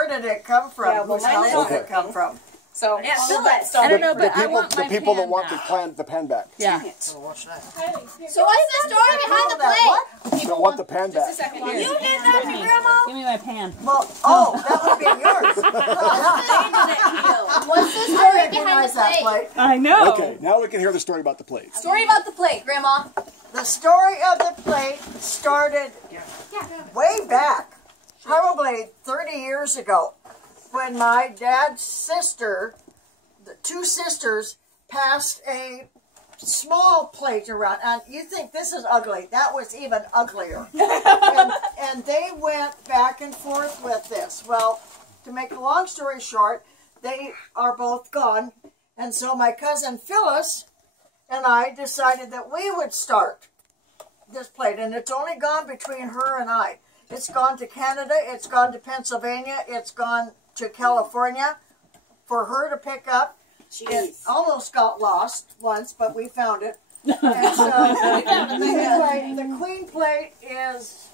Where did it come from? Yeah, well, Whose house mine did it come from? So Yeah, all of that I started. don't know, but I people, want the my people that pan want now. the pan back. Yeah. So what's that? So what's the story behind the plate? Don't want the pan back. Second You here. did that to Grandma? Give me my pan. Well, oh, that would be yours. What's the I story behind recognize the that plate? plate. I know. Okay, now we can hear the story about the plate. Story about the plate, Grandma. The story of the plate started way back, probably 30 years ago, when my dad's sister, the two sisters, passed a small plate around. And you think this is ugly. That was even uglier. and they went back and forth with this. Well, to make a long story short, they are both gone. And so my cousin Phyllis and I decided that we would start this plate. And it's only gone between her and I. It's gone to Canada, it's gone to Pennsylvania, it's gone to California for her to pick up. It almost got lost once, but we found it. And so, anyway, the Queen plate is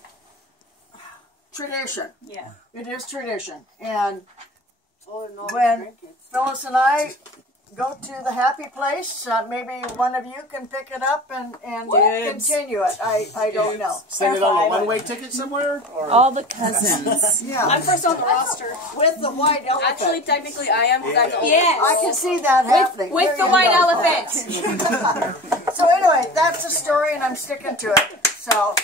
tradition. Yeah. It is tradition. And when Phyllis and I go to the happy place, maybe one of you can pick it up and continue it. I don't know. Send it on a one-way ticket somewhere? Or? All the cousins. Yeah. I'm first on the roster. With the white elephant. Actually, technically, I am. That's all. Yes. I can see that happening. With There the you white go. elephant. So anyway, that's the story, and I'm sticking to it. So.